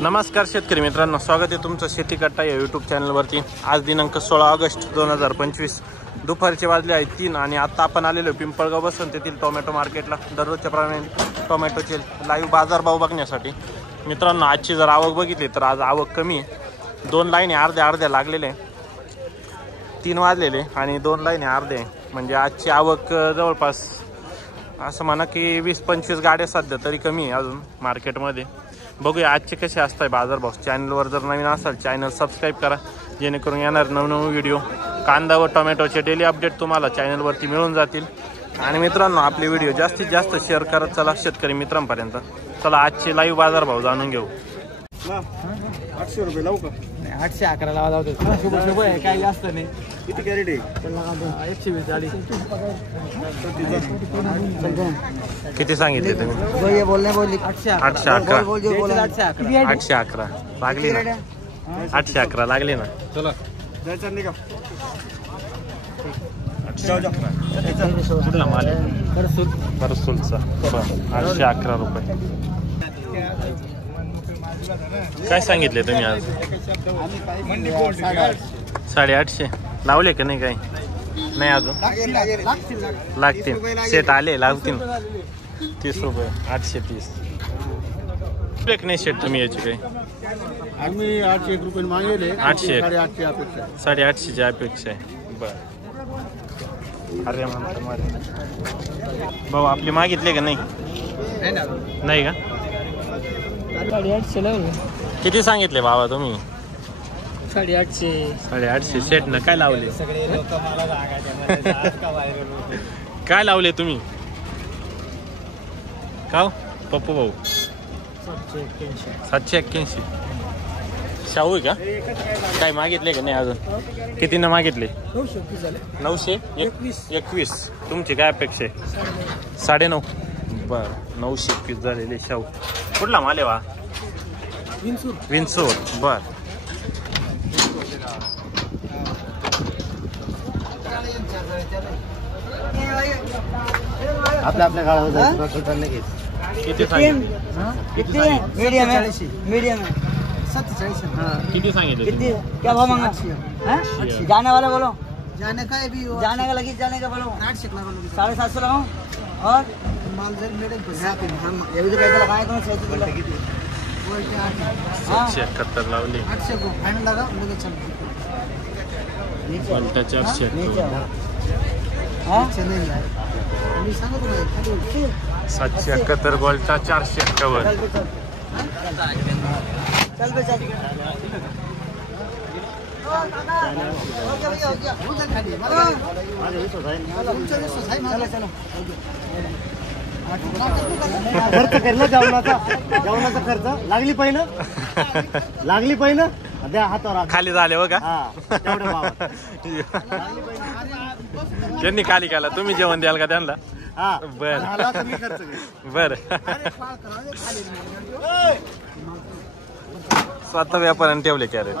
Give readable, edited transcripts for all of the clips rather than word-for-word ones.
नमस्कार शेतकरी मित्रांनो, स्वागत आहे तुमचं शेती कट्टा या यूट्यूब चॅनलवरती। आज दिनांक 16 ऑगस्ट 2025 दुपारचे वाजले आहेत 3 आणि आता आपण आलेलो पिंपळगाव बसंत येथील टोमॅटो मार्केटला दररोजच्या प्रमाणे टोमॅटोचे लाईव्ह बाजारभाव बघण्यासाठी। मित्रांनो, आजची जर आवक बघितली तर आज आवक कमी आहे। 2 लाईन अर्ध्या लागलेले, 3 वाजलेले आणि 2 लाईन अर्धे, म्हणजे आजची आवक जवळपास असं म्हणा की 20-25 गाड्या सध्या तरी कमी आहे अजून मार्केटमध्ये। बघूया आजचे कसे असतात बाजारभाव। चॅनलवर जर नवीन असाल चॅनल सबस्क्राईब करा, जेणेकरून येणार नवनवीन व्हिडिओ कांदा व टोमॅटोचे डेली अपडेट तुम्हाला चॅनलवरती मिळून जातील। आणि मित्रांनो, आपले व्हिडिओ जास्तीत जास्त शेअर करत चला शेतकरी मित्रांपर्यंत। चला आजचे लाईव्ह बाजारभाव जाणून घेऊ। 800 रुपये लावू का? 811 लावा लावतो। काही जास्त नाही। किती कॅरेट आहे? 120 किती सांगितले तुम्ही? बोलिए बोलने बोली 811 811 लागली ना? 811 लागली ना? चला जायचं नाही का? कुठला माल आहे? परसूलचा 811 रुपये। काय सांगितले तुम्ही आज? 850 लावले का नाही? काही नाही अजून लागतील, सेट आले लागतील 30 रुपये 830 एक नाही सेट तुम्ही याची काही? आम्ही 801 रुपये मागेले, 800 850 अपेक्षा 850ची अपेक्षा आहे। बर, अरे भाऊ आपली मागितले का नाही? नाही का? 850 लावले। किती सांगितले बाबा तुम्ही? 850 सेट ना काय लावले? काय लावले तुम्ही? का पप्पू भाऊ? 781 शाहू आहे का? काय मागितले का नाही अजून? किती ना मागितले? 921 तुमची काय अपेक्षा आहे? 9.5 बर, 921 झालेले शाहू। कुठला माल आहे वा? विंचूर बर। आपल्या काळात किती सांगितले? किती मीडियम है? मीडियम है 47। किती सांगितले? किती क्या भाव मांगा? जाने वाला बोलो। जाने का भी जाने का लगी, जाने का बोलो। 750 लगाओ। और माल जर मेरे ये भी तो पैसा लगाए तो 771 लावली। 800 को फाइनल लगा मुझे चल पलटा 400 हाँ चले मी सांगतो ना 771 गोल्टा 451 चल बे चल। खर्च केला जेवणाचा खर्च लागली पहिलं द्या हातावर खाली झाले हो का? तेवढं भाव त्यांनी खाली केला, तुम्ही जेवण द्याल का त्यांना? बर बर। स्वतः व्यापाऱ्याने ठेवले कॅरेट।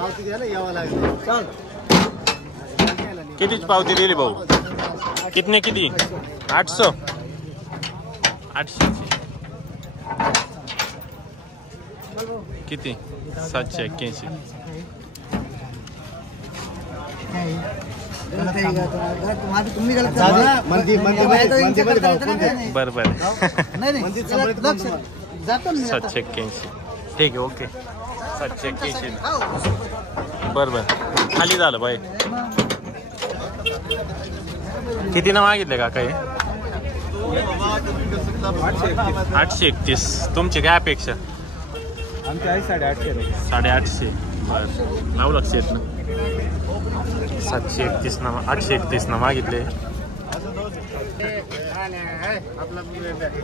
कितीच पावती दिली भाऊ? कितने किती? 800 किती? 781 बर बर 781 ठीक आहे, ओके 781 बर बर। खाली झालं बाई। किती ना मागितले का काही? 831 तुमची काय अपेक्षा? आमची आहे 850 850 बर, नाव लक्ष येत ना? 731 ना 831 ना मागितले।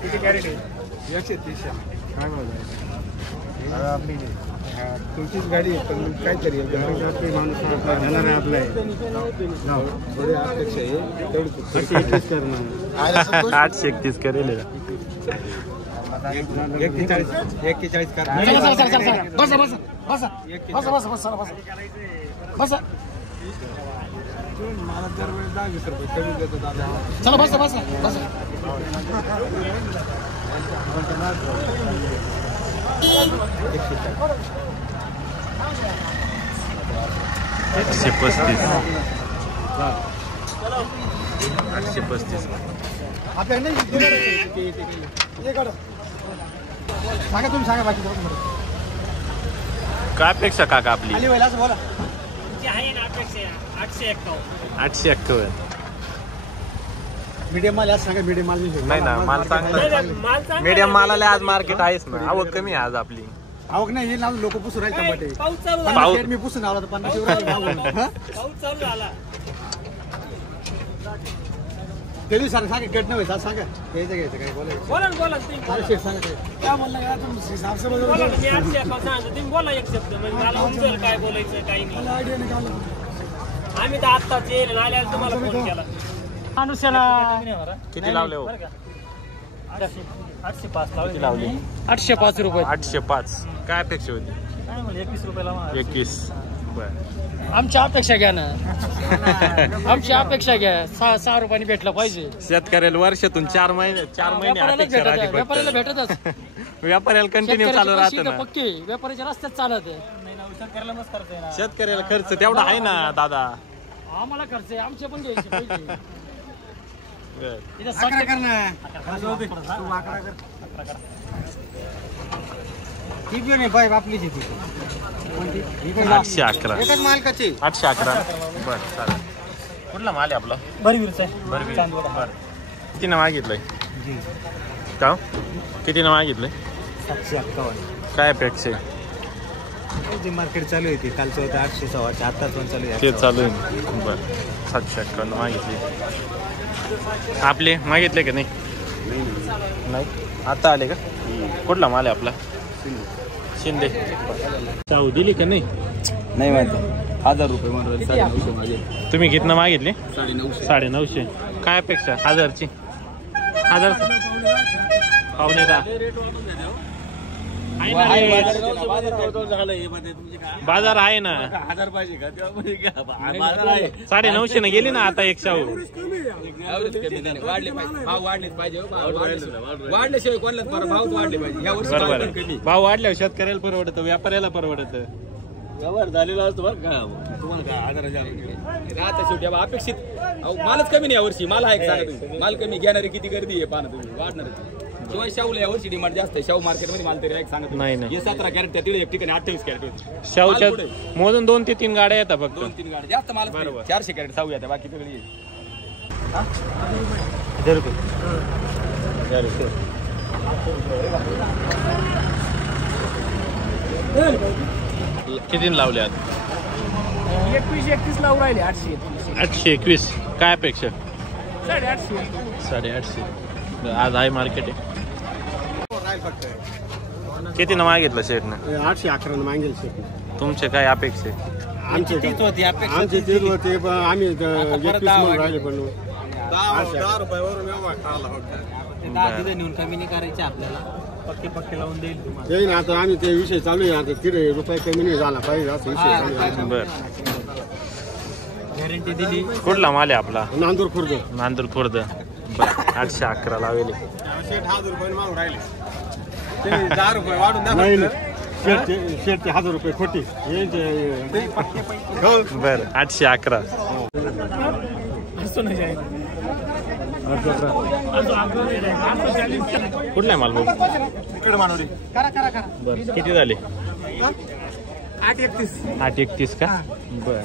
किती कॅरेट आहे? 130 आपली तुमचीच गाडी आहे, पण काहीतरी माणूस घेणार आहे आपला थोडी अपेक्षा आहे तेवढी 831 करेल। 41 करा। बसा मला दरवेळेस 10-20 रुपये कमी देतो दादा। चला बसा बसा बसा। $135. 835. सांगा तुम्ही सांगा बाकी काय अपेक्षा काका आपली? खाली व्हायला असं बोला. 851. मीडियम माल आज सांगा. मीडियम माल नाही ना, माल चांगला. मीडियम मालाला आज मार्केट आहेच ना. आवक कमी आहे आज आपली. आवक नाही येईल ना, लोक पुसून राहिले टमाटे. पाऊस मी पुसून आला तर 50 तरी सांगा कट नाही व्हायचं सांगा. घ्यायचं घ्यायचं काय बोलायचं सांगा काय म्हणलं का तुम्ही हिसाब से बदल बोला एक शब्द म्हणजे मला उमजेल काय बोलायचं काही नाही. आम्ही तर आत्ताच येईल आल्याला तुम्हाला फोन केला. किती लावले हो? 805 लावले 805 रुपये. 805. काय अपेक्षा होती? काय म्हणलं 21 रुपयाला 21. बर. आमची अपेक्षा घ्या ना. आमची अपेक्षा घ्या. 6 रुपयानी भेटलं पाहिजे. शेतकऱ्याला वर्षातून 4 महिने अपेक्षा राहते. व्यापाऱ्याला भेटतच. व्यापाऱ्याला कंटिन्यू चालू राहतं ना. पक्की व्यापाऱ्याच्या रस्त्यात चालत आहे. शेतकऱ्याला खर्च तेवढा आहे ना दादा. आम्हाला खर्च आहे. आमचे पण घ्यायचे पाहिजे. बर. इथं ती बी नाही पाईप आपलीच आहे ती. 811. एकच मालकाची. 811. बर चालेल. कुठला माल आहे आपला? बरवीरचं आहे. बरं. कितीनं मागितलंय? का कितीनं मागितलंय? 751. काय अपेक्षा आहे? जे मार्केट चालू आहे कालचं होतं 800 आता पण चालू आहे. ते चालू आहे. बरं. 751 मागितली. आपले मागितले का नाही? नाही. आता आले का? कुठला माल आहे आपला? शिंदे. चाऊ दिली का नाही? नाही माहिती. 1000 रुपये म्हणून 950 माझे. तुम्ही कितना मागितले? 950. काय अपेक्षा? 1000ची. 1000 पावणे 10. बाजार आहे ना. 1000 पाहिजे का? 950 ने गेली ना आता 1 शाहू. वाढल्याशिवाय कोणालाच भाव वाढले पाहिजे. बरोबर. भाव वाढल्यावर शेतकऱ्याला परवडतं, व्यापाऱ्याला परवडतं. व्यवहार झालेला असतो बरं का. तुम्हाला काय 1000 राहता शेवटी अपेक्षित मालच कमी नाही यावर्षी. माल आहे सांगा तुम्ही. माल कमी घेणारे किती गर्दी आहे पाहणं तुम्ही. वाढणार शिवाय शाहूला यावर्षी डिमांड जास्त आहे. शाहू मार्केटमध्ये माल तरी सांगत नाही ना. हे 17 कॅरेट त्या तिथे एक ठिकाणी 28 कॅरेट होती. शाहूच्या मोजून 2 ते 3 गाड्या येतात फक्त. 2-3 गाड्या जास्त माल. बरोबर. 400 कॅरेट शाहू येतात बाकी सगळी. किती लावले आज? 21 लावून राहिले. 821. काय अपेक्षा? 850. 850. आज आहे मार्केट आहे. किती न मागितलं शेटनं? 811 मागेल शेट. तुमचे काय अपेक्षा आहे? आमची तीच होती पण आम्ही 21 म्हणून राहिले पण 10 रुपयावरून व्यवहार करायला होता. नेऊन कमी नाही करायचे आपल्याला. पक्के लावून देईल तुम्हाला. ते ना आता आम्ही ते विषय चालू आहे. आता 3 रुपये कमी नाही झाला पाहिजे असं विषय चालू आहे. बर. गॅरंटी दिली. कुठला माल आहे आपला? नांदूर खुर्द. नांदूर खुर्द. बर. 811 लावले. 1000 रुपये मागून राहिले. 10 रुपये वाढून नाही शेटचे 1000 रुपये खोटी. बर. 811. कुठला आहे माल भाऊ? इकडे मानवली. बर. किती झाले? 831. 831 का? बर.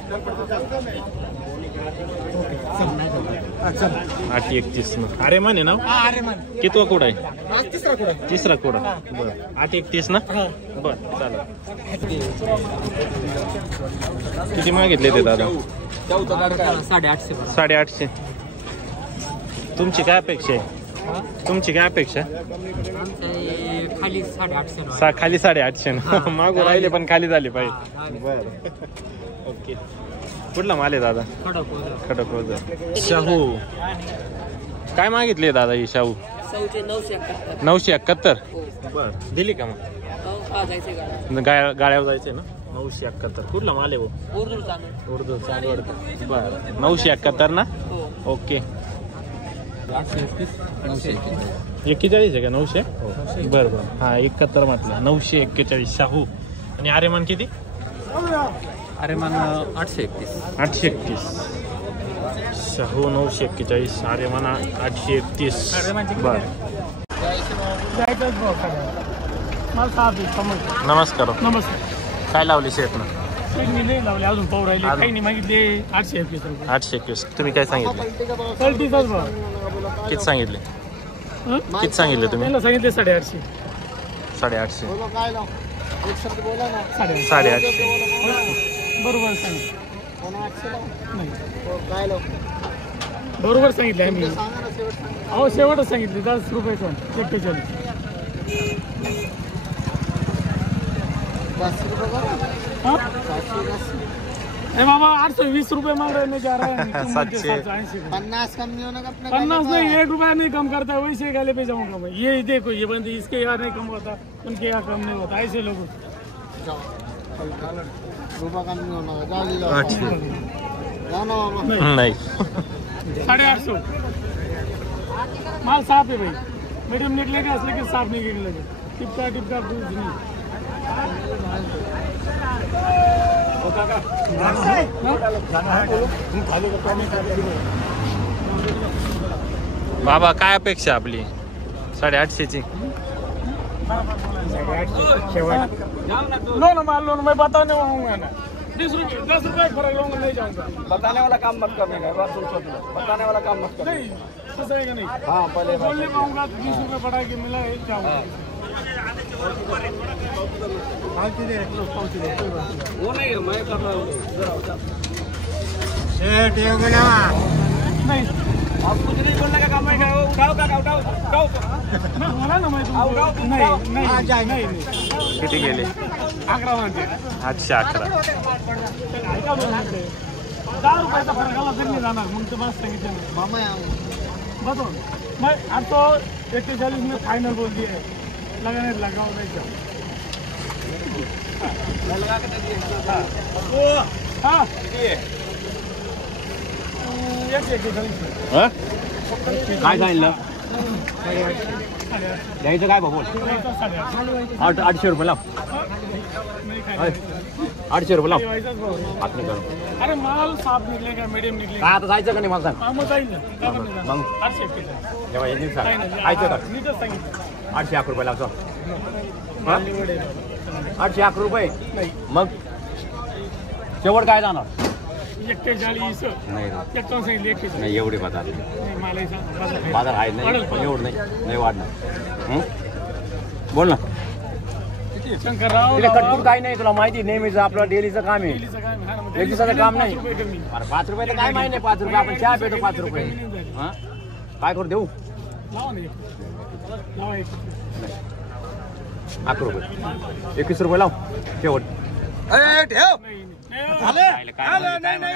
831 ना. अरे माने ना. कितवा कोड आहे? तिसरा कोड. बर. 831 ना. बर चालेल. किती मागितले ते दादा? 850. तुमची काय अपेक्षा आहे? तुमची काय अपेक्षा? खाली 850. खाली 850. मागून राहिले पण खाली झाले पाहिजे. बर. ओके. कुठला माल आहे दादा? खडक रोज. शाहू काय मागितले दादा ही शाहू? 971. बर. दिली का मग? गाड्यावर जायचंय ना. 971. कुठला माल आहे? उर्दू चांदवड. बर. 971 ना. ओके. 41 आहे का 900? बरं बरं हा 71 म्हटलं 941 शाहू. आणि आर्यमान किती? आर्यमान 831. शाहू 941, आर्यमान 831. बरं. नमस्कार. काय लावली शेतनं? मी नाही लावले अजून पाहू राहिले काही नाही मागितले 821 रुपये. 821. तुम्ही काय सांगितले? किती सांगितले? किती सांगितले तुम्ही? त्यांना सांगितले 850. 850. साडे 850. बरोबर सांगितलं. बरोबर सांगितले आम्ही. अहो शेवटच सांगितले 10 रुपये कम 41. अरे बाबा 820 रुपये मांग रहे हैं, जा रहा है 50 कम नहीं होना का अपने 50 नहीं, 1 रुपया नहीं कम करता, वैसे गाले पे जाऊंगा मैं। ये देखो ये बंदे इसके यहाँ नहीं कम होता, उनके यहाँ कम नहीं होता, ऐसे लोग। रुपया कम नहीं होना, जाओ ना मामा। नाही 850 माल साफ है भाई, मीडियम निकलेगा इसलिए कि साफ नहीं निकलेगा, टिपका दूध नहीं। बाबा काय अपेक्षा आपली 850ची? लो ना मान लो, मैं बताने आऊंगा ना 10 रुपये फर्क लूंगा, नहीं जाऊंगा। बताने वाला काम मत करने का, बात सुन बताने वाला काम मत करने। नहीं फंसाएगा नहीं। हाँ पहले बोलने पाऊंगा 20 रुपये बढ़ा के मिला है, जाऊंगा। वो नहीं है, मैं कर रहा हूँ। नहीं आप कुछ नहीं बोलने का काम है, उठाओ उठाओ। मैं बोला ना मैं तुमको, नहीं किती गेले? 11 म्हणते। अच्छा 11. ऐका बोलते 10 रुपयाचा फरक आला तरी नाही जाणार, मग ते बस सांगितलं मामा बतो मैं अब तो 41 में फाइनल बोल दिए, लगाने लगाओ नहीं जाओ। लगा के दे दिए। हाँ ये 41 काय सांगितलं? द्यायचं काय भाऊ? 800 रुपये लाव. 800 रुपये लाव. हात नाही करू. अरे माल साफ निकलेगा, मीडियम निकलेगा। काय आता जायचं का नाही मला सांग? मग जाईल ना, का बरं नाही मग जाणार? 841 जेव्हा येईल सांग. नाही नाही, ऐकतो का? मी तर सांगितलं 811 रुपये लावतो. निवड आहे. 811 रुपये नाही मग शेवट काय जाणार? 41 नाही 41 सांगितले 41 नाही एवढी बाजार नाही, मला सांग बाजार आहे नाही पण एवढं नाही वाढणार. बोल ना. शंकरराव तिला कटकूट काही नाही, तुला माहिती नेहमीचं आपलं डेलीचं काम आहे. डेलीचं काय आहे? एक दिवसाचं काम नाही. 5 रुपये कमी. अरे 5 रुपये तर काय माहिती नाही, 5 रुपये आपण चहा पेतो 5 रुपये. हा काय करू देऊ? लावा ना एक. लावा एक. 11 रुपये 21 रुपये लाव शेवट. नाही, नाही.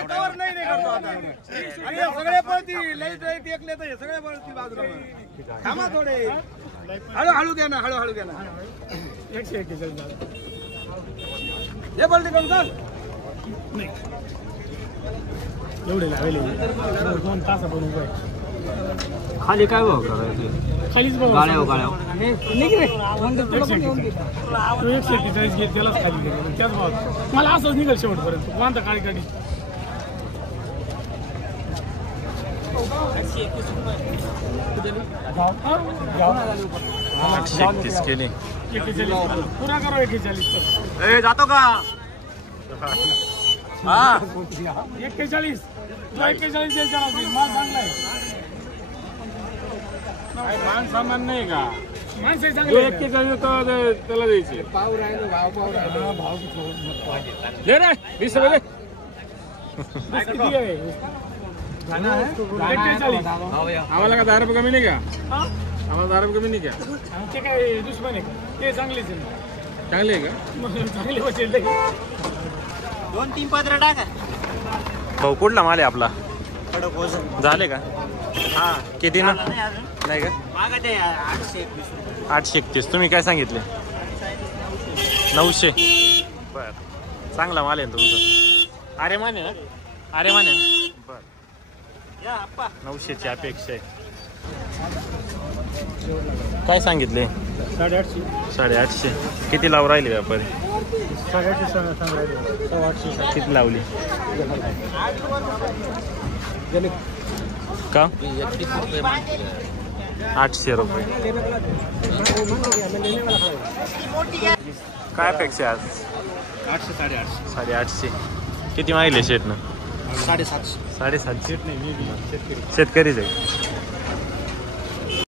सगळे पळती लाईट एकले तर सगळे पळती बाजूला. थांबा थोडे, हळूहळू घ्या ना, हळूहळू घ्या ना. 141 हे पळती कोण चाल नाही एवढे लावले 2 तास बनवून काय खाली काय बघ करायचं? खालीच बघा गाड्या तो 141 घेत त्यालाच खाली गेला त्याच भावात मला असंच निघाल शेवटपर्यंत वांदा काळी काढी. हा 831 केली. 41 पुरा करो 41 ए जातो का? हा 41 द्यायचा माल चांगला आहे. मान सामान नाही का? माणसं चांगले 41 त्याला द्यायचे. पाव राहिलो, भाव राहिलो. भाव दे रे 20 रुपये दे. किती आहे? 41 आम्हाला का 10 रुपये कमी नाही का? आम्हाला 10 रुपये कमी नाही का? ते काय दुश्मन आहे का? ते चांगलेच आहे ना. चांगले आहे का? चांगले बसेल 2-3 पत्र टाका. भाऊ कुठला माल आहे आपला? झाले का? हा किती ना? नाही का मागा ते 821. 831. तुम्ही काय सांगितले? 900. बर चांगला माल आहे ना तुमचा. अरे माने ना? अरे माने बर या अप्पा 900ची अपेक्षा आहे. काय सांगितले? 850. किती लावून राहिले व्यापारी? 850. किती लावली का? 800 रुपये. काय अपेक्षा आज? 850. किती मागले शेटनं? 750. 750. शेतकरीच आहे.